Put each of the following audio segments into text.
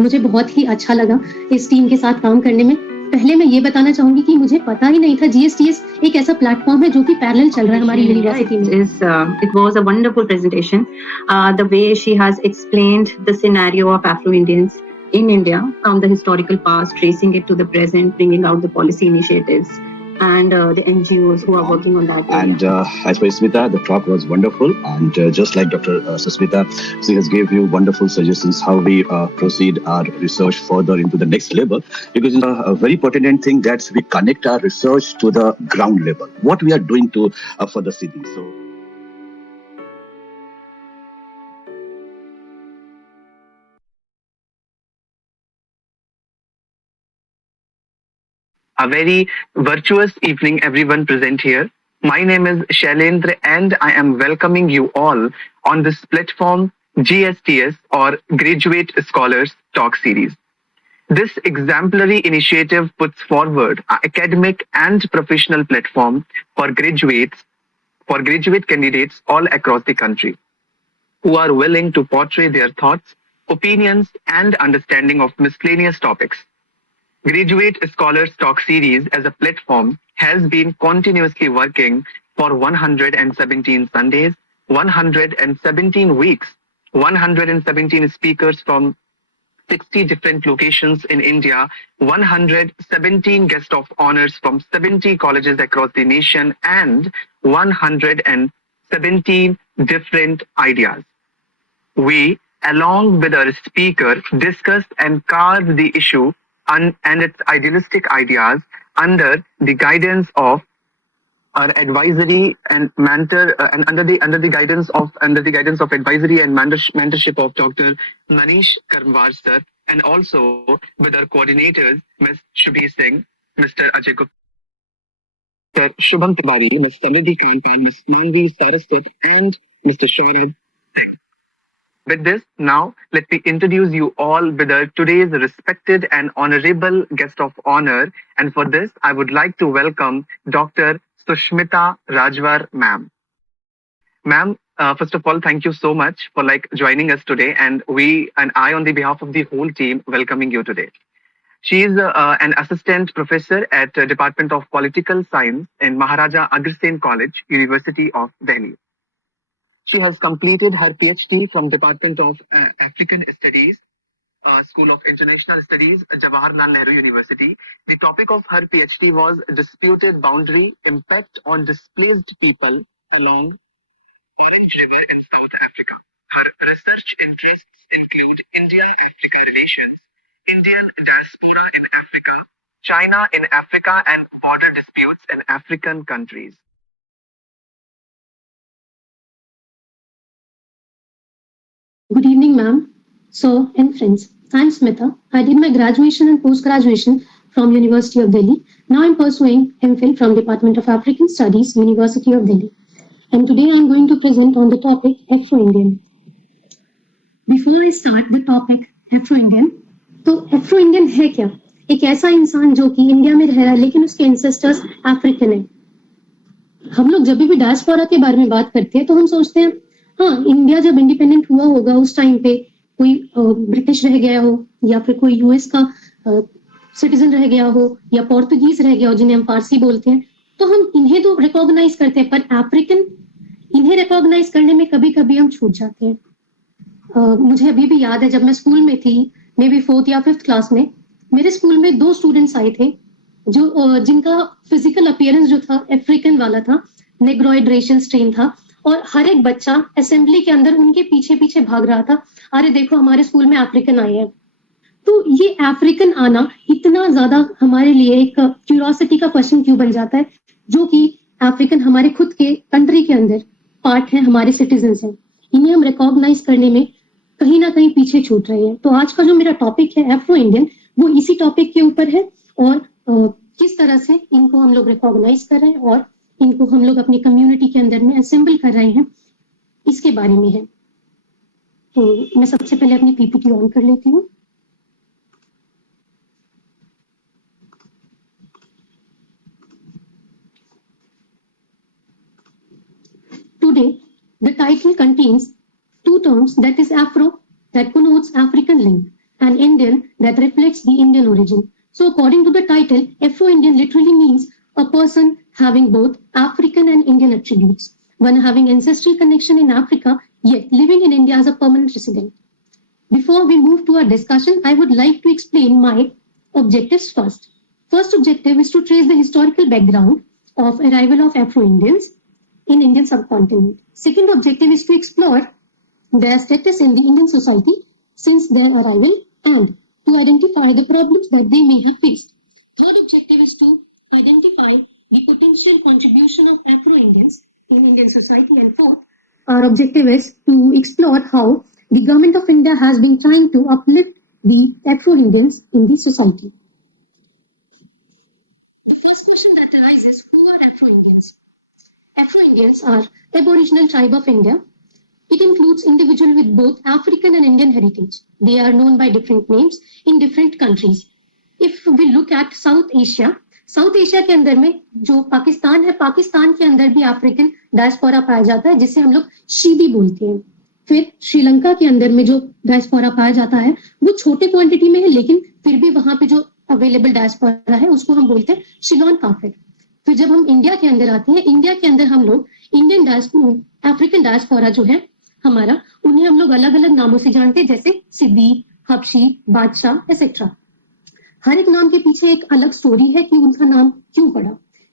मुझे बहुत ही अच्छा लगा इस टीम के साथ काम करने में। पहले मैं ये बताना चाहूँगी कि मुझे पता ही नहीं था जीएसटीएस एक ऐसा प्लेटफ़ॉर्म है जो कि पैरेलल चल रहा है हमारी यूनिवर्सिटी में। It was a wonderful presentation. The way she has explained the scenario of Afro-Indians in India from the historical past, tracing it to the present, bringing out the policy initiatives and the NGOs who are working on that area. And as for Smita, the talk was wonderful. And just like Dr. Susmita, she has gave you wonderful suggestions how we proceed our research further into the next level. Because it's a very pertinent thing that we connect our research to the ground level. What we are doing to for the city. So. A very virtuous evening, everyone present here. My name is Shailendra, and I am welcoming you all on this platform GSTS or Graduate Scholars Talk Series. This exemplary initiative puts forward an academic and professional platform for graduate candidates all across the country who are willing to portray their thoughts, opinions, and understanding of miscellaneous topics. Graduate Scholars Talk Series as a platform has been continuously working for 117 Sundays, 117 weeks, 117 speakers from 60 different locations in India, 117 guest of honors from 70 colleges across the nation, and 117 different ideas. We, along with our speaker, discussed and carved the issue and its idealistic ideas under the guidance of our advisory and mentor and under the guidance of advisory and mentorship of Dr. Manish Karmwar sir, and also with our coordinators Ms. Shubhi Singh, Mr. Ajay Gupta, Mr. Shubham Tiwari, Ms. Samriddhi Kanpan, Ms. Manvi Saraswat, and Mr. Shaurabh. With this, now let me introduce you all with our today's respected and honorable guest of honor. And for this, I would like to welcome Dr. Sushmita Rajwar, ma'am. Ma'am, first of all, thank you so much for joining us today, and I, on the behalf of the whole team, welcoming you today. She is an assistant professor at Department of Political Science in Maharaja Agrasen College, University of Delhi. She has completed her PhD from Department of African Studies, School of International Studies, Jawaharlal Nehru University. The topic of her PhD was Disputed Boundary Impact on Displaced People Along Orange River in South Africa. Her research interests include India-Africa relations, Indian diaspora in Africa, China in Africa, and border disputes in African countries. Good evening, ma'am. So, and friends, I'm Smita. I did my graduation and post-graduation from University of Delhi. Now I'm pursuing MPhil from Department of African Studies, University of Delhi. And today I'm going to present on the topic Afro-Indian. Before I start the topic Afro-Indian, तो Afro-Indian है क्या? एक ऐसा इंसान जो कि India में रह रहा है लेकिन उसके एंसेस्टर्स अफ्रीकन है। हम लोग जब भी डायस्पोरा के बारे में बात करते हैं तो हम सोचते हैं हाँ, इंडिया जब इंडिपेंडेंट हुआ होगा उस टाइम पे कोई ब्रिटिश रह गया हो या फिर कोई यूएस का सिटीजन रह गया हो या पोर्तुगीज रह गया हो जिन्हें हम फारसी बोलते हैं, तो हम इन्हें तो रिकॉग्नाइज करते हैं, पर अफ्रीकन इन्हें रिकॉग्नाइज करने में कभी कभी हम छूट जाते हैं। मुझे अभी भी याद है जब मैं स्कूल में थी, मे बी 4th या 5th क्लास में, मेरे स्कूल में 2 स्टूडेंट्स आए थे जो जिनका फिजिकल अपीयरेंस जो था अफ्रीकन वाला था, नेग्रोइड रेशियल स्ट्रेन था, और हर एक बच्चा असेंबली के अंदर उनके पीछे पीछे भाग रहा था, अरे देखो हमारे स्कूल में अफ्रीकन आए हैं। तो ये अफ्रीकन आना इतना ज्यादा हमारे लिए एक क्यूरियोसिटी का क्वेश्चन क्यों बन जाता है, जो कि अफ्रीकन हमारे खुद के कंट्री के अंदर पार्ट है, हमारे सिटीजन हैं, इन्हें हम रिकॉग्नाइज करने में कहीं ना कहीं पीछे छूट रहे हैं। तो आज का जो मेरा टॉपिक है एफ्रो इंडियन, वो इसी टॉपिक के ऊपर है और किस तरह से इनको हम लोग रिकॉग्नाइज कर रहे हैं और इनको हम लोग अपनी कम्युनिटी के अंदर में असेंबल कर रहे हैं, इसके बारे में है। तो मैं सबसे पहले अपनी पीपीटी ऑन कर लेती हूँ। Today, the title contains 2 terms, that is Afro, that connotes African link, an Indian that reflects the Indian origin. So according to the title, Afro-Indian literally means a person having both African and Indian attributes, one having ancestral connection in Africa, yet living in India as a permanent resident. Before we move to our discussion, I would like to explain my objectives first. First objective is to trace the historical background of arrival of Afro-Indians in Indian subcontinent. Second objective is to explore their status in the Indian society since their arrival and to identify the problems that they may have faced. Third objective is to identify the potential contribution of Afro-Indians in Indian society. And fourth, our objective is to explore how the government of India has been trying to uplift the Afro-Indians in the society. The first question that arises, who are Afro-Indians? Afro-Indians are Aboriginal tribe of India. It includes individuals with both African and Indian heritage. They are known by different names in different countries. If we look at South Asia के अंदर में जो पाकिस्तान है, पाकिस्तान के अंदर भी African diaspora पाया जाता है जिसे हम लोग शीदी बोलते हैं. फिर श्रीलंका के अंदर में जो डायस्पोरा पाया जाता है वो छोटे क्वांटिटी में है, लेकिन फिर भी वहां पे जो अवेलेबल डायस्पोरा है उसको हम बोलते हैं शिलोन काफिर. फिर जब हम इंडिया के अंदर आते हैं, इंडिया के अंदर हम लोग इंडियन अफ्रीकन डायस्पोरा जो है हमारा, उन्हें हम लोग अलग अलग नामों से जानते हैं, जैसे सिद्दी, हबशी, बादशाह एक्सेट्रा. हर एक नाम के पीछे एक अलग स्टोरी है कि उनका नाम क्यों पड़ा.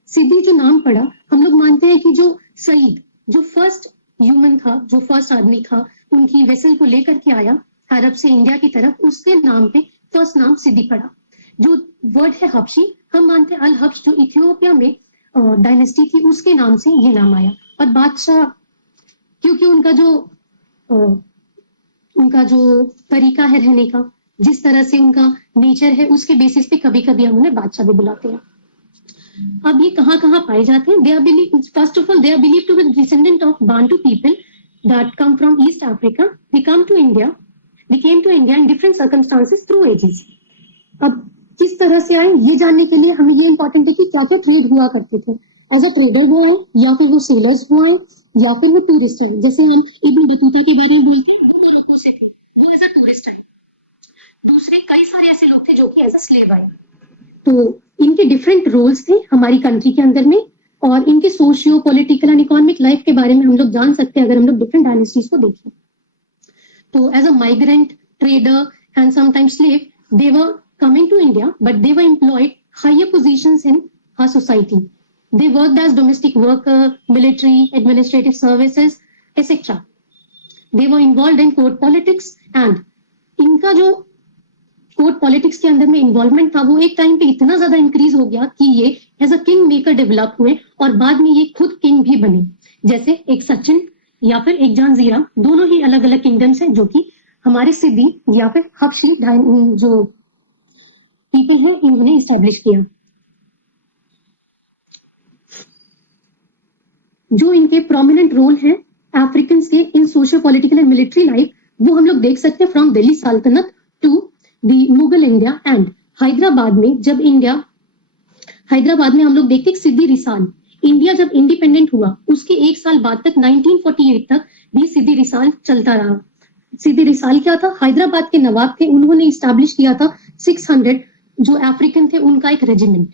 सिद्दी जो नाम पड़ा, हम लोग मानते हैं कि जो सईद, जो फर्स्ट ह्यूमन था, जो फर्स्ट आदमी था, उनकी वेसल को लेकर के आया अरब से इंडिया की तरफ, उसके नाम पे फर्स्ट नाम सिद्दी पड़ा. जो वर्ड है हबशी, हम मानते हैं अल हब्श जो इथियोपिया में डायनेस्टी थी उसके नाम से ये नाम आया. और बादशाह क्योंकि उनका जो तरीका है रहने का, जिस तरह से उनका नेचर है, उसके बेसिस पे कभी कभी हम उन्हें बादशाह भी बुलाते हैं. अब ये कहाँ कहाँ पाए जाते हैं? First of all they are believe to be descendant of Bantu people that come from East Africa. They came to India in different circumstances through ages. अब किस तरह से आए ये जानने के लिए हमें ये इंपॉर्टेंट है कि क्या क्या ट्रेड हुआ करते थे. एज अ ट्रेडर वो आए, या फिर वो सेलर्स वो आए, या फिर वो टूरिस्ट आए. जैसे हम इब्न बतूता के बारे में बोलते हैं, वो मोरक्को से थे, वो एज अ टूरिस्ट आए. दूसरे कई सारे ऐसे लोग थे जो कि एज अ स्लेव आए. तो इनके डिफरेंट रोल्स थे हमारी कंट्री के अंदर में, और इनके socio political and economic life के बारे में हम लोग जान सकते हैं अगर हम लोग डिफरेंट डायनेस्टीज को देखें. तो as a migrant, trader and sometimes slave, they were coming to India, but they were employed higher positions in our society. They worked as domestic worker, military, administrative services, etc. They were involved in court politics, and इनका जो court politics के अंदर में involvement था वो एक time पे इतना ज्यादा इंक्रीज हो गया कि ये as a king maker develop हुए और बाद में ये खुद किंग भी बने. जैसे एक सचिन या फिर एक जहांजीरा, दोनों ही अलग अलग किंगडम्स हैं जो कि हमारे सिद्दी या फिर हबशी जो पीपल है इन्होंने इस्टेब्लिश किया. जो इनके प्रोमिनेंट रोल है अफ्रीकन के in socio political and military life, वो हम लोग देख सकते हैं from Delhi Sultanate to the Mughal India and Hyderabad में हम लोग देखते हैं सिद्दी रिसाल. इंडिया जब इंडिपेंडेंट हुआ उसके एक साल बाद तक 1948 तक भी सिद्दी रिसाल चलता रहा. सिद्दी रिसाल क्या था? हैदराबाद के नवाब थे, उन्होंने इस्टेब्लिश किया था 600 जो अफ्रीकन थे उनका एक रेजिमेंट,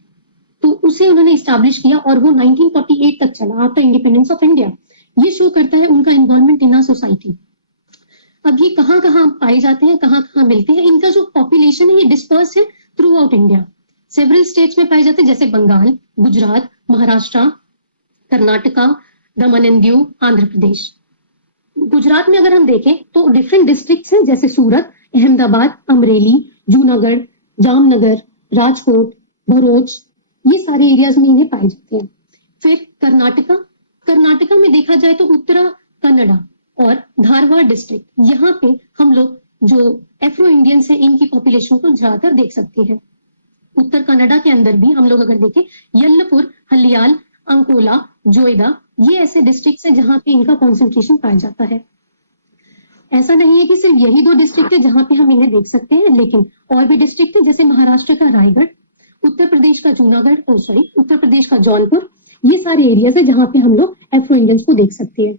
तो उसे उन्होंने इस्टेब्लिश किया और वो 1948 तक चला आफ्टर इंडिपेंडेंस ऑफ इंडिया. ये शो करता है उनका इन्वॉल्वमेंट इन आवर सोसाइटी. अब ये कहाँ कहाँ पाए जाते हैं, कहाँ कहाँ मिलते हैं? इनका जो पॉपुलेशन है ये डिस्पर्स है through out India. Several states में पाए जाते हैं जैसे बंगाल, गुजरात, महाराष्ट्र, कर्नाटका, दमन एंड दीव, आंध्र प्रदेश. गुजरात में अगर हम देखें तो डिफरेंट डिस्ट्रिक्ट्स हैं जैसे सूरत, अहमदाबाद, अमरेली, जूनागढ़, जामनगर, राजकोट, भरूच, ये सारे एरियाज में इन्हें पाए जाते हैं. फिर कर्नाटका में देखा जाए तो उत्तरा कन्नड़ा और धारवाड़ डिस्ट्रिक्ट, यहाँ पे हम लोग जो एफ्रो इंडियंस हैं इनकी पॉपुलेशन को ज्यादातर देख सकते हैं. उत्तर कन्नड़ा के अंदर भी हम लोग अगर देखें यल्लपुर, हलियाल, अंकोला, जोईदा, ये ऐसे डिस्ट्रिक्ट हैं जहाँ पे इनका कॉन्सेंट्रेशन पाया जाता है. ऐसा नहीं है कि सिर्फ यही 2 डिस्ट्रिक्ट है जहां पे हम इन्हें देख सकते हैं, लेकिन और भी डिस्ट्रिक्ट है जैसे महाराष्ट्र का रायगढ़, उत्तर प्रदेश का जौनपुर, ये सारे एरियाज है जहां पे हम लोग एफ्रो इंडियंस को देख सकते हैं.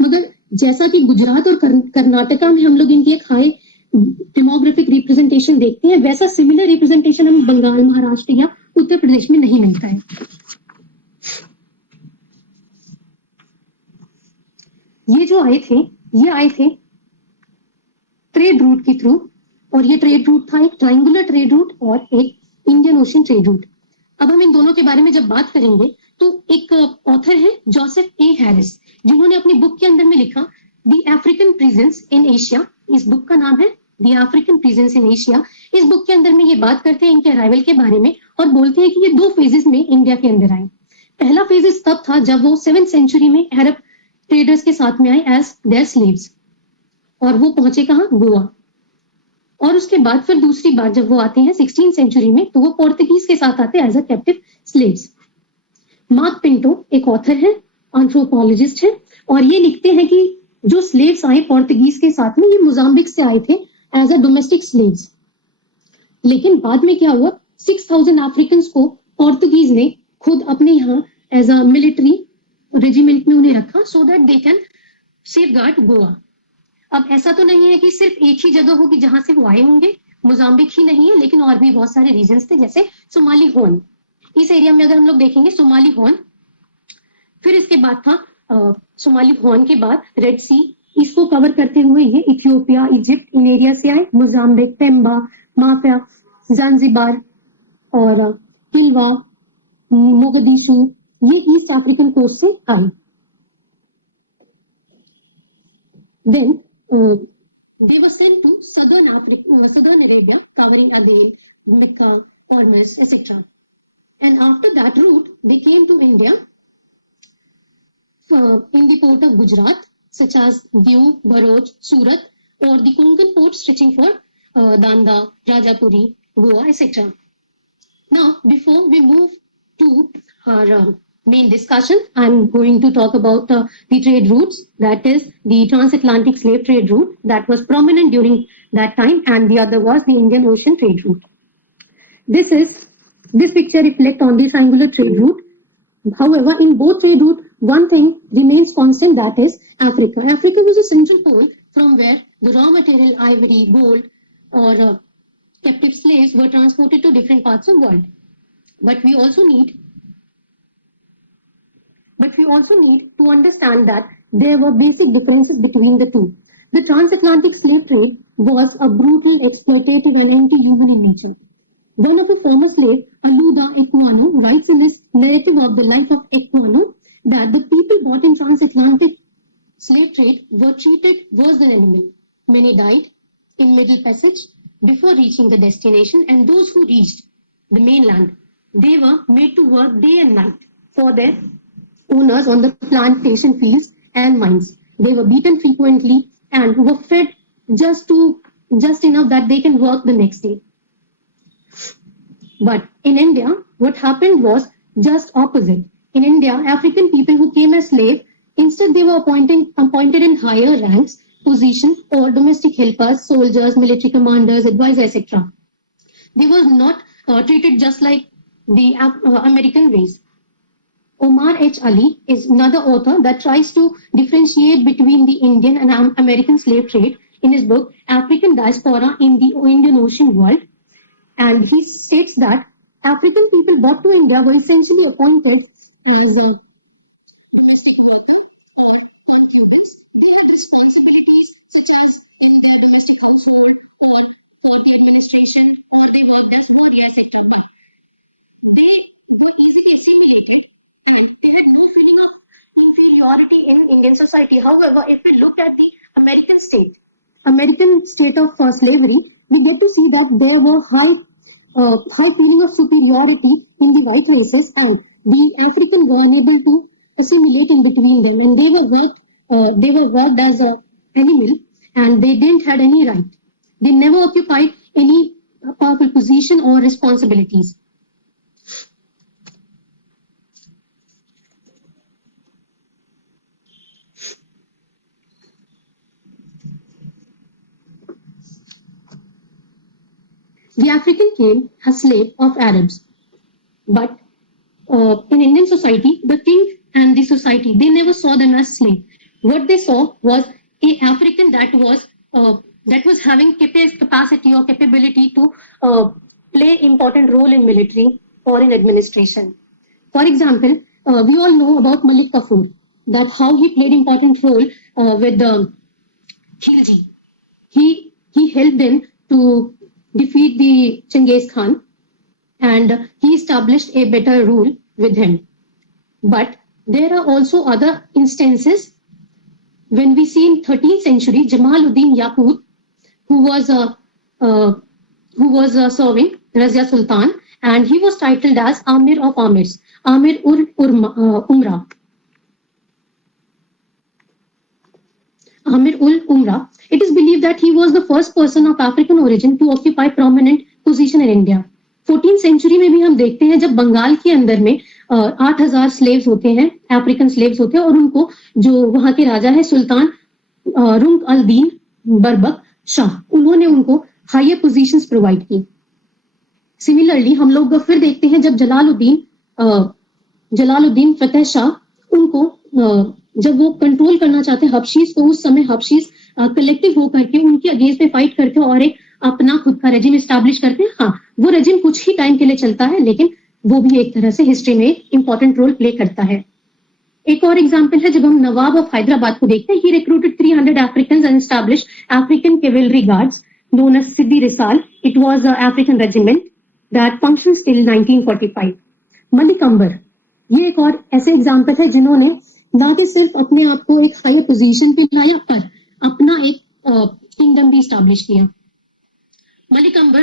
मगर जैसा कि गुजरात और कर्नाटका में हम लोग इनकी एक हाई डेमोग्राफिक रिप्रेजेंटेशन देखते हैं, वैसा सिमिलर रिप्रेजेंटेशन हमें बंगाल, महाराष्ट्र या उत्तर प्रदेश में नहीं मिलता है। ये जो आए थे, ये आए थे ट्रेड रूट के थ्रू, और ये ट्रेड रूट था एक ट्रायंगुलर ट्रेड रूट और एक इंडियन ओशन ट्रेड रूट। अब हम इन दोनों के बारे में जब बात करेंगे तो एक ऑथर है जोसेफ ए हैरिस, जिन्होंने अपनी बुक के अंदर में लिखा the African presence in Asia. इस बुक का नाम है the African presence in Asia. इस बुक के अंदर में ये बात करते हैं इनके अराइवल के बारे में और बोलते हैं कि ये 2 फेजेस में इंडिया के अंदर आए। पहला फेजेस तब था जब वो 7th सेंचुरी में अरब ट्रेडर्स के साथ में आए एज देयर स्लेव्स, और वो पहुंचे कहाँ, गोवा। और उसके बाद फिर दूसरी बार जब वो आते हैं 16th सेंचुरी में, तो वो पोर्तुगीज के साथ आते हैं as a captive slaves. Mark Pinto एक ऑथर है, एंथ्रोपोलॉजिस्ट है, और ये लिखते हैं कि जो स्लेव्स आए पोर्तुगीज के साथ में, ये मोजाम्बिक से आए थे एज अ डोमेस्टिक स्लेव्स। लेकिन बाद में क्या हुआ, 6000 अफ्रीकन को पोर्तुगीज ने खुद अपने यहाँ एज अ मिलिट्री रेजिमेंट में उन्हें रखा, so that they can safeguard Goa. अब ऐसा तो नहीं है कि सिर्फ एक ही जगह होगी जहां से वो आए होंगे, मोजाम्बिक ही नहीं है, लेकिन और भी बहुत सारे रीजन्स थे, जैसे सोमाली हॉर्न। इस एरिया में अगर हम लोग देखेंगे सोमाली हॉर्न, फिर इसके बाद था सोमाली हॉर्न के बाद रेड सी, इसको कवर करते हुए ये इथियोपिया, इजिप्ट, इन एरिया से आए, मोजाम्बिक, पेम्बा, माफिया, जांजिबार और किलवा, मोगदिशु, ये ईस्ट अफ्रीकन कोस्ट से आए। Then they were sent to southern Africa, southern Arabia, covering Aden, Mecca, Hormuz, etc. And after that route, they came to India in the port of Gujarat, such as Diu, Bharuch, Surat, or the Konkan ports stretching for Danda, Rajapuri, Goa, etc. Now, before we move to our main discussion, I'm going to talk about the trade routes, that is the transatlantic slave trade route that was prominent during that time, and the other was the Indian Ocean trade route. This picture reflects on the triangular trade route. However, in both trade routes, one thing remains constant, that is Africa. Africa was a central pole from where the raw material, ivory, gold, or captive slaves were transported to different parts of the world. But we also need to understand that there were basic differences between the two. The transatlantic slave trade was a brutal, exploitative, and anti-human in nature. One of the former slaves, Aluda Ekwano, writes in his narrative of the life of Ekwano that the people bought in transatlantic slave trade were treated worse than animals. Many died in Middle Passage before reaching the destination, and those who reached the mainland, they were made to work day and night for their owners on the plantation fields and mines. They were beaten frequently and were fed just enough that they can work the next day. But in India, what happened was just opposite. In India, African people who came as slaves, instead they were appointed in higher ranks, positions, or domestic helpers, soldiers, military commanders, advisors, etc. They were not treated just like the American ways. Omar H. Ali is another author that tries to differentiate between the Indian and American slave trade in his book African Diaspora in the Indian Ocean World. And he states that African people brought to India were essentially appointed as domestic workers or concubines. They had responsibilities such as in the domestic household or for the administration, or they worked as warriors, etc. They were easily assimilated and they had no feeling of inferiority in Indian society. However, if we look at the American state of slavery, we get to see that there were high feeling of superiority in the white races, and the African were unable to assimilate in between them, and they were worked as an animal, and they didn't had any right. They never occupied any powerful position or responsibilities. The African came as slave of Arabs, but in Indian society, the king and the society, they never saw them as slave. What they saw was a African that was that was having capacity or capability to play important role in military or in administration. For example, we all know about Malik Kafur, that how he played important role with the Khilji. He helped them to defeat the Genghis Khan, and he established a better rule with him. But there are also other instances when we see in 13th century Jamaluddin Yaqut, who was serving Razia Sultan, and he was titled as Amir of Amirs, Amir Umra. Amir ul Umra. It is believed that he was the first person of African origin to occupy prominent position in India. 14th century में भी हम देखते हैं जब बंगाल के अंदर में 8,000 slaves होते हैं, अफ्रीकन स्लेव्स होते हैं, और उनको जो वहां के राजा है सुल्तान रुंक अल दीन बरबक शाह, उन्होंने उनको हायर पोजीशंस प्रोवाइड की. सिमिलरली हम लोग फिर देखते हैं जब जलालुद्दीन फतेह शाह, उनको जब वो कंट्रोल करना चाहते हैं हबशीज को, उस समय हबशीज कलेक्टिव होकर के उनके अगेंस्ट में फाइट करते हैं और एक अपना खुद का रेजिम एस्टैब्लिश करते हैं. हाँ, वो रेजिम कुछ ही टाइम के लिए चलता है, लेकिन वो भी एक तरह से हिस्ट्री में इंपॉर्टेंट रोल प्ले करता है. एक और एग्जांपल है जब हम नवाब ऑफ हैदराबाद को देखते हैं. He recruited 300 Africans and established African cavalry guards known as Sidi Risal. It was an African regiment that functions till 1945. Malik अंबर, ये एक और ऐसे एग्जाम्पल है जिन्होंने ना कि सिर्फ अपने आप को एक हायर पोजीशन पे लाया, पर अपना एक किंगडम भी स्टैब्लिश किया. Malik Ambar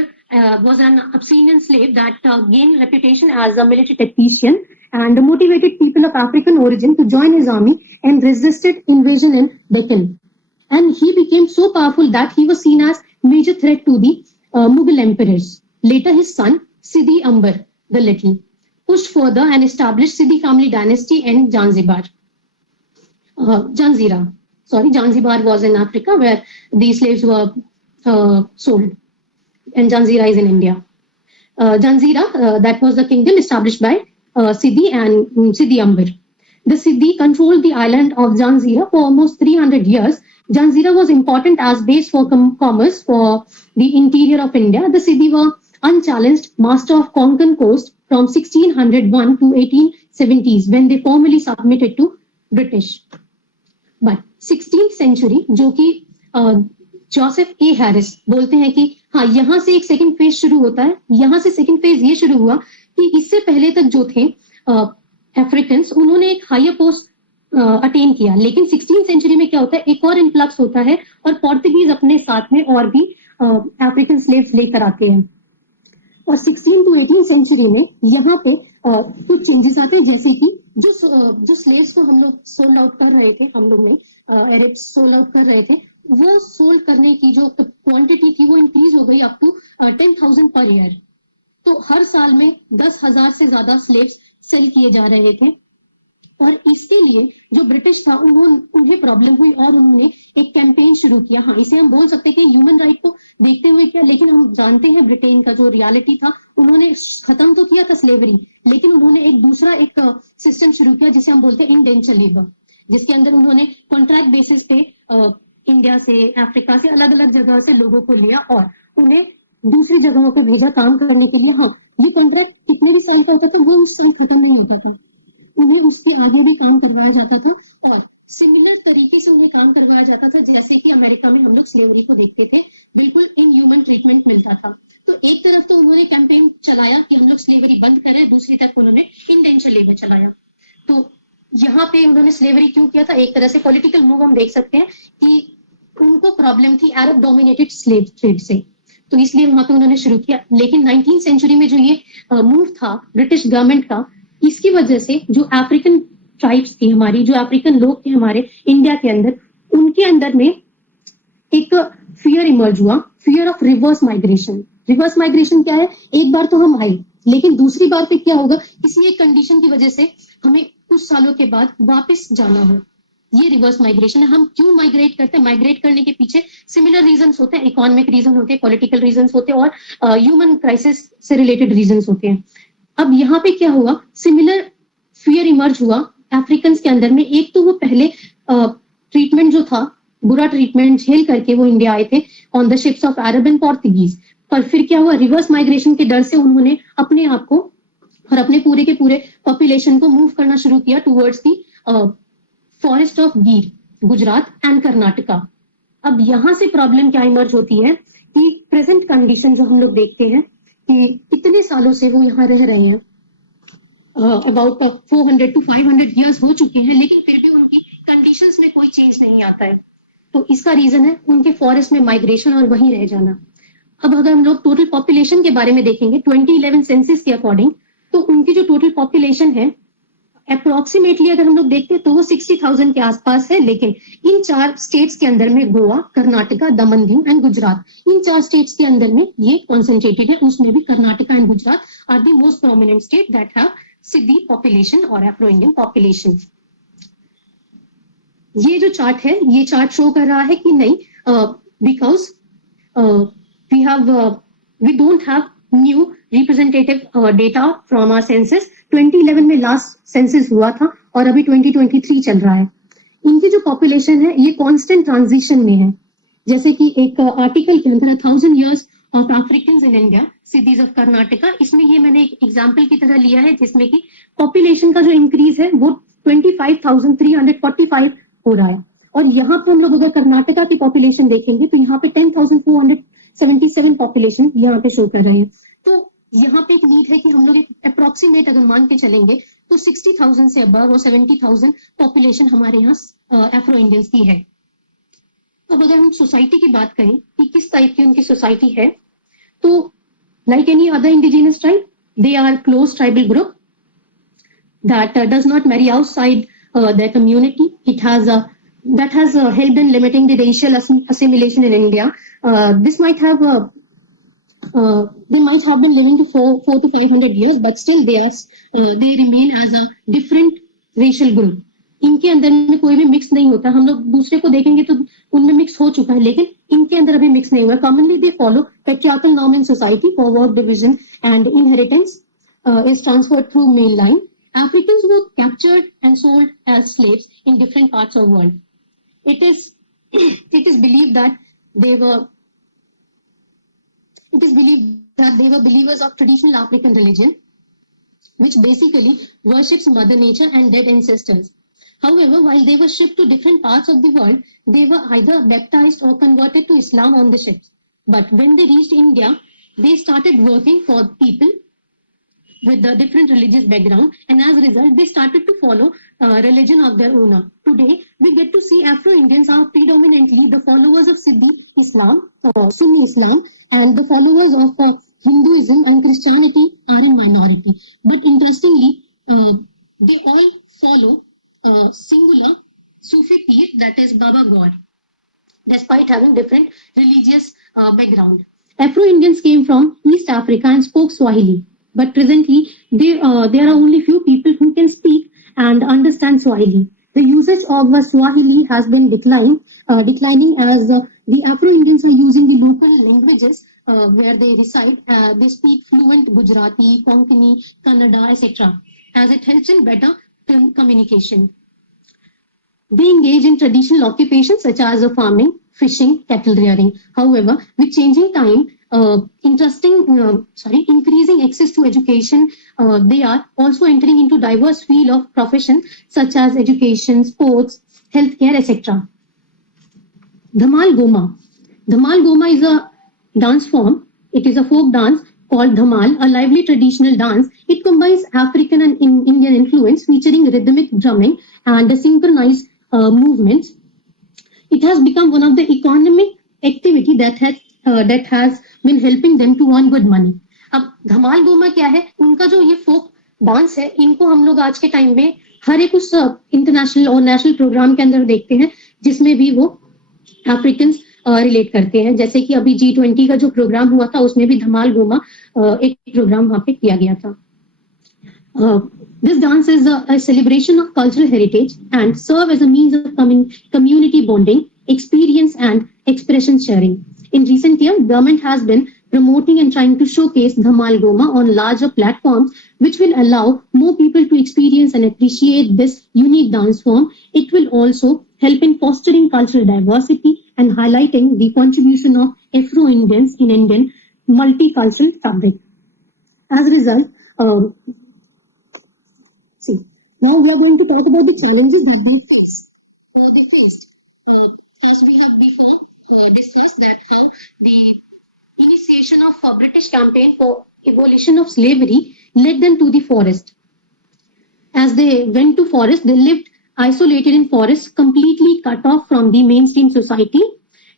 was an Abyssinian slave that gained reputation as a military tactician and motivated people of African origin to join his army and resisted invasion in Deccan. And he became so powerful that he was seen as major threat to the Mughal emperors. Later, his son Sidi Ambar the Little pushed further and established Sidi family dynasty in Zanzibar. Zanzibar was in Africa where these slaves were sold. And Zanzibar is in India. Zanzibar, that was the kingdom established by Sidi and Sidi Ambar. The Sidi controlled the island of Zanzibar for almost 300 years. Zanzibar was important as base for commerce for the interior of India. The Sidi were unchallenged master of Konkan coast from 1601 to 1870s when they formally submitted to British. But 16th century, जो कि Joseph ए Harris बोलते हैं कि हाँ, यहाँ से एक second phase शुरू होता है. यहाँ से सेकंड फेज ये शुरू हुआ कि इससे पहले तक जो थे अफ्रीकन, उन्होंने एक हायर पोस्ट अटेन किया. लेकिन 16th सेंचुरी में क्या होता है, एक और इन्फ्लक्स होता है और पोर्टुगीज अपने साथ में और भी अफ्रीकन स्लेव्स लेकर आते हैं. और 16 to 18 सेंचुरी में यहाँ पे कुछ चेंजेस आते हैं, जैसे कि जो स्लेव्स को हम लोग सोल्ड आउट कर रहे थे, हम लोग में अरब्स सोल्ड आउट कर रहे थे, वो सोल्ड करने की जो क्वांटिटी थी वो इंक्रीज हो गई अप टू 10,000 पर ईयर. तो हर साल में 10,000 से ज्यादा स्लेव्स सेल किए जा रहे थे. और इसके लिए जो ब्रिटिश था उन्हें प्रॉब्लम हुई और उन्होंने एक कैंपेन शुरू किया. हाँ, इसे हम बोल सकते हैं कि ह्यूमन राइट को देखते हुए किया, लेकिन हम जानते हैं ब्रिटेन का जो रियलिटी था, उन्होंने खत्म तो किया था स्लेवरी, लेकिन उन्होंने एक दूसरा एक सिस्टम शुरू किया जिसे हम बोलते हैं इंडेंचर लेबर, जिसके अंदर उन्होंने कॉन्ट्रैक्ट बेसिस पे इंडिया से, अफ्रीका से, अलग अलग जगह से लोगों को लिया और उन्हें दूसरी जगहों पर भेजा काम करने के लिए. हाँ, ये कॉन्ट्रैक्ट कितने भी साल का होता था, वो उस साल खत्म नहीं होता था, उन्हें उसके आगे भी काम करवाया जाता था और सिमिलर तरीके से उन्हें काम करवाया जाता था जैसे कि अमेरिका में हम लोग स्लेवरी को देखते थे. बिल्कुल इनह्यूमन ट्रीटमेंट मिलता था. तो एक तरफ तो उन्होंने कैंपेन चलाया कि हम लोग स्लेवरी बंद करें, दूसरी तरफ उन्होंने इंडेंचर लेबर चलाया. तो यहाँ पे उन्होंने स्लेवरी क्यों किया था, एक तरह से पॉलिटिकल मूव हम देख सकते हैं कि उनको प्रॉब्लम थी अरब डोमिनेटेड स्लेव ट्रेड से, तो इसलिए वहां पे उन्होंने शुरू किया. लेकिन 19th सेंचुरी में जो ये मूव था ब्रिटिश गवर्नमेंट का, इसकी वजह से जो अफ्रीकन ट्राइब्स थी हमारी, जो अफ्रीकन लोग थे हमारे इंडिया के अंदर, उनके अंदर में एक फियर इमर्ज हुआ, fear of reverse migration. Reverse migration क्या है, एक बार तो हम आए, लेकिन दूसरी बार पे क्या होगा, किसी एक कंडीशन की वजह से हमें कुछ सालों के बाद वापस जाना हो. ये रिवर्स माइग्रेशन है. हम क्यों माइग्रेट करते हैं, माइग्रेट करने के पीछे सिमिलर रीजंस होते हैं, इकोनॉमिक रीजन होते हैं, पॉलिटिकल रीजंस होते हैं और ह्यूमन क्राइसिस से रिलेटेड रीजंस होते हैं. अब यहाँ पे क्या हुआ, सिमिलर फियर इमर्ज हुआ अफ्रीकन के अंदर में. एक तो वो पहले ट्रीटमेंट जो था बुरा ट्रीटमेंट झेल करके वो इंडिया आए थे on the ships of Arab and Portuguese. पर फिर क्या हुआ, रिवर्स माइग्रेशन के डर से उन्होंने अपने आप को और अपने पूरे के पूरे पॉपुलेशन को मूव करना शुरू किया टुवर्ड्स दी फॉरेस्ट ऑफ गिर, गुजरात एंड कर्नाटका। अब यहाँ से प्रॉब्लम क्या इमर्ज होती है कि प्रेजेंट कंडीशन जो हम लोग देखते हैं कि इतने सालों से वो यहाँ रह रहे हैं, अबाउट 400 to 500 years हो चुके हैं, लेकिन फिर भी उनकी कंडीशंस में कोई चेंज नहीं आता है। तो इसका रीजन है उनके फॉरेस्ट में माइग्रेशन और वहीं रह जाना। अब अगर हम लोग टोटल पॉपुलेशन के बारे में देखेंगे 2011 सेंसस के अकॉर्डिंग, तो उनकी जो टोटल पॉपुलेशन है अप्रोक्सीमेटली अगर हम लोग देखते हैं तो वो 60,000 के आसपास है। लेकिन इन 4 स्टेट्स के अंदर में गोवा, कर्नाटका, दमन दीव एंड गुजरात, इन 4 स्टेट्स के अंदर में ये कॉन्सेंट्रेटेड है। उसमें भी Karnataka and Gujarat are the most prominent state that have Siddhi population और अफ्रो इंडियन पॉपुलेशन। ये जो चार्ट है, ये चार्ट शो कर रहा है कि नहीं, because we don't have new representative data from our census। 2011 में लास्ट सेंसस हुआ था और अभी 2023 चल रहा है। इनकी जो पॉपुलेशन है ये कांस्टेंट ट्रांजिशन में है। जैसे कि एक आर्टिकल के अंदर 1000 years of Africans in India, cities of Karnataka, इसमें ये मैंने एक एग्जाम्पल की तरह लिया है जिसमें कि पॉपुलेशन का जो इंक्रीज है वो 25,345 हो रहा है। और यहाँ पे हम लोग अगर कर्नाटका की पॉपुलेशन देखेंगे तो यहाँ पे 10,477 पॉपुलेशन यहाँ पे शो कर रहे हैं। तो यहाँ पे एक नीड है कि हम लोग एक अप्रोक्सीमेट अगर मान के चलेंगे तो 60,000 से अबव और 70,000 पॉपुलेशन हमारे यहाँ अफ्रो इंडियंस की है। अब अगर हम सोसाइटी की बात करें कि किस टाइप की उनकी सोसाइटी है, तो like any other indigenous tribe, they are close tribal group that does not marry outside their community. It has that has helped in limiting the racial assimilation in India. This might have they might have been living to 400 to 500 years, but still they remain as a different racial group. इनके अंदर में कोई भी mix नहीं होता। हम लोग दूसरे को देखेंगे तो उनमें मिक्स हो चुका है, लेकिन इनके अंदर अभी मिक्स नहीं हुआ। Commonly they follow patriarchal norm in society for work division and inheritance is transferred through male line. Africans were captured and sold as slaves in different parts of the world. It is believed that they were believers of traditional African religion, which basically worships Mother Nature and dead ancestors. However, while they were shipped to different parts of the world, they were either baptized or converted to Islam on the ships. But when they reached India, they started working for people with a different religious background, and as a result they started to follow religion of their own. Today we get to see Afro-Indians are predominantly the followers of Sunni Islam, and the followers of Hinduism and Christianity are in minority. But interestingly, they all follow singular Sufi peer, that is Baba God, despite having different religious background. Afro-Indians came from East Africa and spoke Swahili. But presently, there are only few people who can speak and understand Swahili. The usage of Swahili has been declining as the Afro-Indians are using the local languages where they reside. They speak fluent Gujarati, Konkani, Kannada, etc. as it helps in better communication. They engage in traditional occupations such as farming, fishing, cattle rearing. However, with changing time, increasing access to education, they are also entering into diverse field of profession such as education, sports, healthcare, etc. Dhamal Goma. Dhamal Goma is a dance form. It is a folk dance called Dhamal, a lively traditional dance. It combines African and Indian influence, featuring rhythmic drumming and synchronized movements. It has become one of the economic activity that has been helping them to earn good money. अब धमाल गोमा क्या है? उनका जो ये folk dance है, इनको हम लोग आज के टाइम में हर एक उस इंटरनेशनल और नेशनल प्रोग्राम के अंदर देखते हैं जिसमें भी वो अफ्रीकन रिलेट करते हैं। जैसे कि अभी G20 का जो प्रोग्राम हुआ था उसमें भी धमाल गोमा एक प्रोग्राम वहां पे किया गया था। This dance is a celebration of cultural heritage and serve as a means of community bonding, experience and expression sharing. In recent years, government has been promoting and trying to showcase Dhamal Goma on larger platforms, which will allow more people to experience and appreciate this unique dance form. It will also help in fostering cultural diversity and highlighting the contribution of Afro-Indians in Indian multicultural fabric. As a result, so now we are going to talk about the challenges that they face. They faced, as we have before discussed, that how the initiation of a British campaign for abolition of slavery led them to the forest. As they went to forest, they lived isolated in forests, completely cut off from the mainstream society,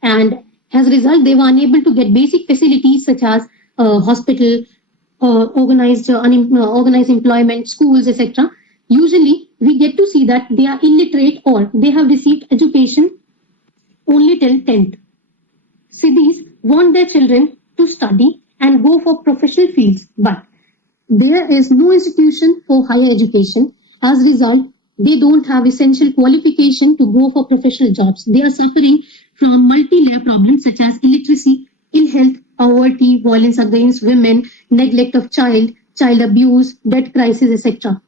and as a result, they were unable to get basic facilities such as hospital, organized employment, schools, etc. Usually, we get to see that they are illiterate or they have received education only till 10th. Cities want their children to study and go for professional fields, but there is no institution for higher education. As a result, they don't have essential qualification to go for professional jobs. They are suffering from multi-layer problems such as illiteracy, ill health, poverty, violence against women, neglect of child abuse, debt crisis, etc.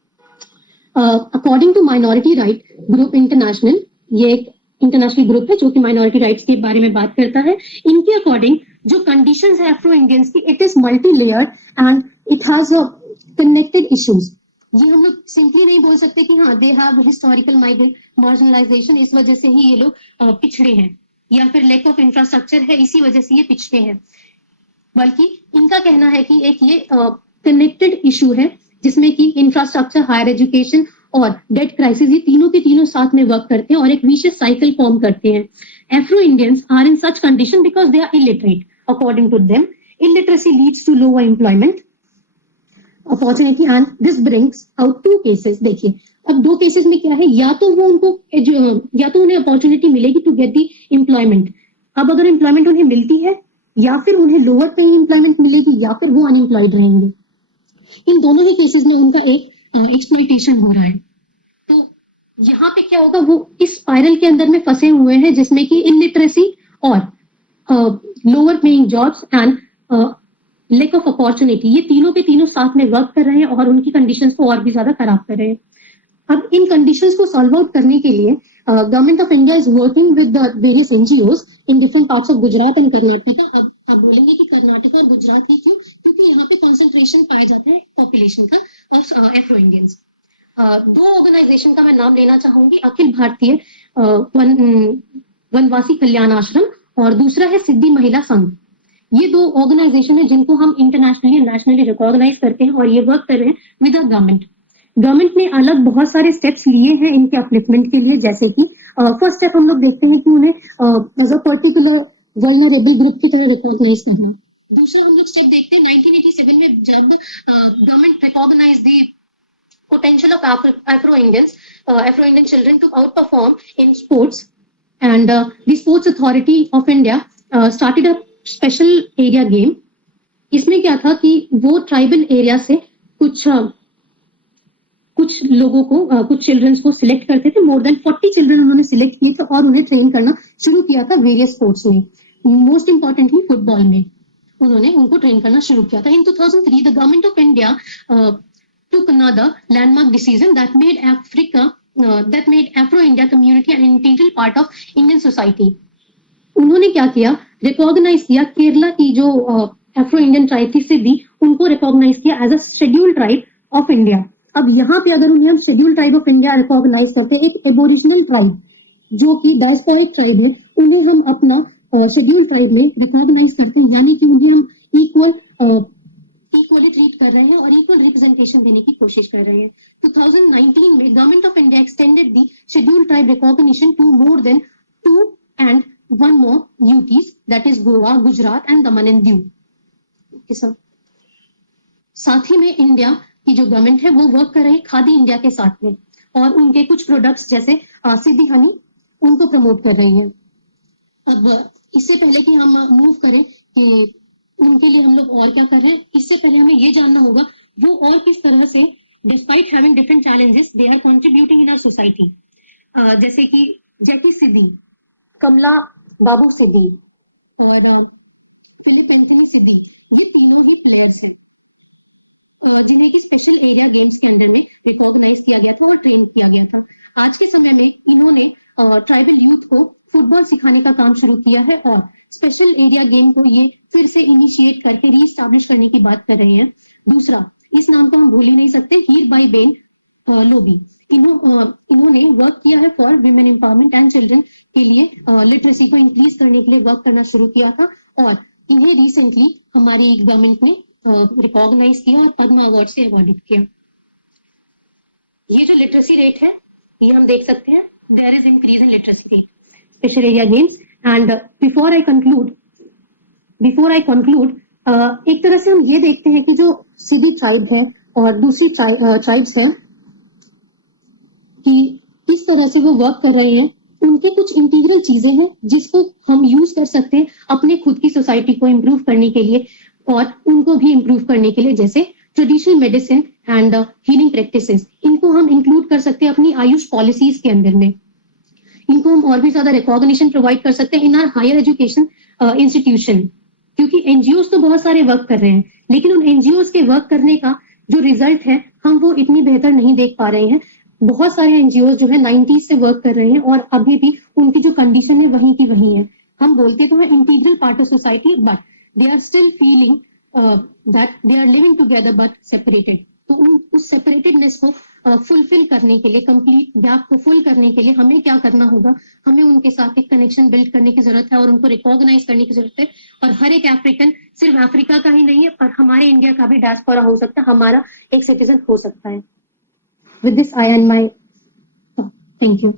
According to Minority Right Group International, ये एक international group है जो कि minority rights के बारे में बात करता है. इनके अकॉर्डिंग जो कंडीशंस है अफ्रो इंडियंस की, it is multi layered and it has connected issues. ये हम लोग सिंपली नहीं बोल सकते कि हाँ दे हैव हिस्टोरिकल मार्जिनलाइजेशन, इस वजह से ही ये लोग पिछड़े हैं, या फिर लैक ऑफ इंफ्रास्ट्रक्चर है इसी वजह से ये पिछड़े हैं, बल्कि इनका कहना है कि एक ये कनेक्टेड इशू है जिसमें कि इंफ्रास्ट्रक्चर, हायर एजुकेशन और डेट क्राइसिस, ये तीनों के तीनों साथ में वर्क करते हैं और एक विशियस साइकिल फॉर्म करते हैं. Afro Indians are in such condition because they are illiterate. According to them, illiteracy leads to lower employment opportunity and this brings out to cases. देखिए अब दो केसेस में क्या है, या तो वो उनको या तो उन्हें अपॉर्चुनिटी मिलेगी टू गेट दी एम्प्लॉयमेंट. अब अगर एम्प्लॉयमेंट उन्हें मिलती है, या फिर उन्हें लोअर पे एम्प्लॉयमेंट मिलेगी, या फिर वो अनएम्प्लॉयड रहेंगे. इन दोनों ही केसेस में उनका एक एक्सप्लॉइटेशन हो रहा है. तो यहाँ पे क्या होगा, वो इस स्पाइरल के अंदर में फंसे हुए हैं जिसमें कि इलिटरेसी और lower paying jobs and lack of opportunity, ये तीनों के तीनों साथ में वर्क कर रहे हैं और उनकी कंडीशंस को और भी ज्यादा खराब कर रहे हैं. अब इन कंडीशंस को सॉल्व आउट करने के लिए government of India is working with the various NGOs in different parts of Gujarat and Karnataka. अब बोलेंगे कि कर्नाटक और गुजरात की क्यों, क्योंकि यहाँ पे कॉन्सेंट्रेशन पाया जाता है पॉपुलेशन का ऑफ एफ्रो इंडियंस. दो ऑर्गेनाइजेशन का मैं नाम लेना चाहूंगी, अखिल भारतीय वनवासी कल्याण आश्रम और दूसरा है सिद्धि महिला संघ. ये दो ऑर्गेनाइजेशन है जिनको हम इंटरनेशनली एंड नेशनली रिकॉग्नाइज करते हैं और ये वर्क कर रहे हैं विद द गवर्नमेंट. गवर्नमेंट ने अलग बहुत सारे स्टेप्स लिए हैं इनके अपलिफ्टमेंट के लिए, जैसे कि फर्स्ट स्टेप हम लोग देखते हैं कि उन्हें as a particular vulnerable group की तरह रिकॉग्नाइज करना. दूसरा हम लोग स्टेप देखते हैं 1987 में, जब government recognise the potential of Afro-Indian children to outperform in sports, and the Sports Authority of India started a special area game. इसमें क्या था कि वो ट्राइबल एरिया से कुछ लोगों को, कुछ चिल्ड्रंस को सिलेक्ट करते थे. मोर देन 40 चिल्ड्रन उन्होंने सिलेक्ट किए थे और उन्हें ट्रेन करना शुरू किया था वेरियस स्पोर्ट्स में, मोस्ट इंपॉर्टेंटली फुटबॉल में उन्होंने उनको ट्रेन करना शुरू किया था. इन 2003 the government of India took another landmark decision that made Afro-India community an integral part of Indian society. उन्होंने क्या किया, रिकॉग्नाइज किया केरला की जो एफ्रो इंडियन ट्राइब थी सिद्धि, उनको रिकॉग्नाइज किया as a scheduled tribe of India. अब यहाँ पे अगर उन्हें हम scheduled tribe of India recognise करते हैं, एक एबोरिजिनल ट्राइब जो कि डायस्पोरिक ट्राइब है, उन्हें हम अपना शेड्यूल्ड ट्राइब में रिकॉग्नाइज करते हैं, यानी कि उन्हें हम इक्वली ट्रीट कर रहे हैं और इक्वल रिप्रेजेंटेशन देने की कोशिश कर रहे हैं. 2019 में government of India extended the scheduled tribe recognition to more than 2 and 1 more UTs, that is Goa, Gujarat and Daman and Diu. साथ ही में इंडिया की जो गवर्नमेंट है वो वर्क कर रही है खादी इंडिया के साथ में और उनके कुछ प्रोडक्ट्स जैसे सिद्धि हनी उनको प्रमोट कर रही है. अब इससे पहले कि हम मूव करें कि उनके लिए हम लोग और क्या कर रहे हैं, इससे पहले हमें ये जानना होगा वो और किस तरह से despite having different challenges they are contributing in our society. जैसे कि जैकी सिद्धि, कमला बाबू सिद्धि और फिलिप एंथनी सिद्दीक, ये तीनों ही प्लेयर्स हैं जिन्हें की स्पेशल एरिया गेम्स के अंदर में रिकॉग्नाइज किया गया था और ट्रेन किया गया था। आज के समय में इन्होंने ट्राइबल यूथ को फुटबॉल सिखाने का काम शुरू किया है और स्पेशल एरिया गेम को ये फिर से इनिशिएट करके रीस्टैब्लिश करने की बात कर रहे हैं। दूसरा, इस नाम को हम भूल ही नहीं सकते, हीर बाई बेन लोबी। इन्होंने वर्क किया है for women empowerment and children के लिए, लिटरेसी को इंक्रीज करने के लिए वर्क करना शुरू किया था और इन्हें रिसेंटली हमारी गवर्नमेंट ने रिकॉग्नाइज किया और पद्म अवार्ड से अवार्डित किया। ये जो लिटरेसी रेट है ये हम देख सकते हैं, there is increase in literacy rate special area games. And before I conclude एक तरह से हम ये देखते हैं कि जो सिद्धि ट्राइब है और दूसरी ट्राइब्स हैं कि किस तरह से वो वर्क कर रहे हैं, उनके कुछ इंटीग्रल चीजें हैं जिसको हम यूज कर सकते हैं अपने खुद की सोसाइटी को इम्प्रूव करने के लिए और उनको भी इम्प्रूव करने के लिए, जैसे traditional medicine and healing practices. इनको हम इंक्लूड कर सकते हैं अपनी आयुष पॉलिसीज के अंदर में। इनको हम और भी ज्यादा रिकॉग्निशन प्रोवाइड कर सकते हैं in our higher education institution, क्योंकि एनजीओज तो बहुत सारे वर्क कर रहे हैं लेकिन उन एनजीओज के वर्क करने का जो रिजल्ट है हम वो इतनी बेहतर नहीं देख पा रहे हैं। बहुत सारे एनजीओज जो है 90s से वर्क कर रहे हैं और अभी भी उनकी जो कंडीशन है वहीं की वहीं है। हम बोलते तो है integral part of society, but they are still feeling that they are living together but separated। तो उस सेपरेटेडनेस को फुलफिल करने के लिए, कंप्लीट गैप को फुल करने के लिए हमें क्या करना होगा? हमें उनके साथ एक कनेक्शन बिल्ड करने की जरूरत है और उनको रिकॉग्नाइज करने की जरूरत है। और हर एक अफ्रीकन सिर्फ अफ्रीका का ही नहीं है, पर हमारे इंडिया का भी डायस्पोरा हो सकता है, हमारा एक सिटीजन हो सकता है। With this I and my thank you.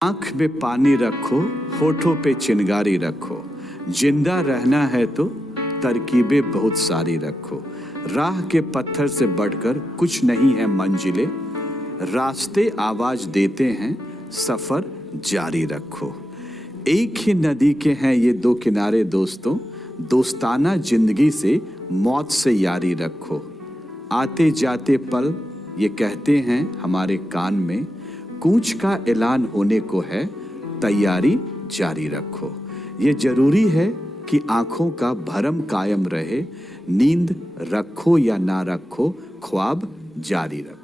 आंख में पानी रखो, होठों पे चिंगारी रखो, जिंदा रहना है तो तरकीबें बहुत सारी रखो। राह के पत्थर से बढ़कर कुछ नहीं है मंजिलें, रास्ते आवाज देते हैं, सफर जारी रखो। एक ही नदी के हैं ये दो किनारे दोस्तों, दोस्ताना जिंदगी से मौत से यारी रखो। आते जाते पल ये कहते हैं हमारे कान में, कूच का ऐलान होने को है, तैयारी जारी रखो। ये जरूरी है कि आंखों का भरम कायम रहे, नींद रखो या ना रखो, ख्वाब जारी रखो।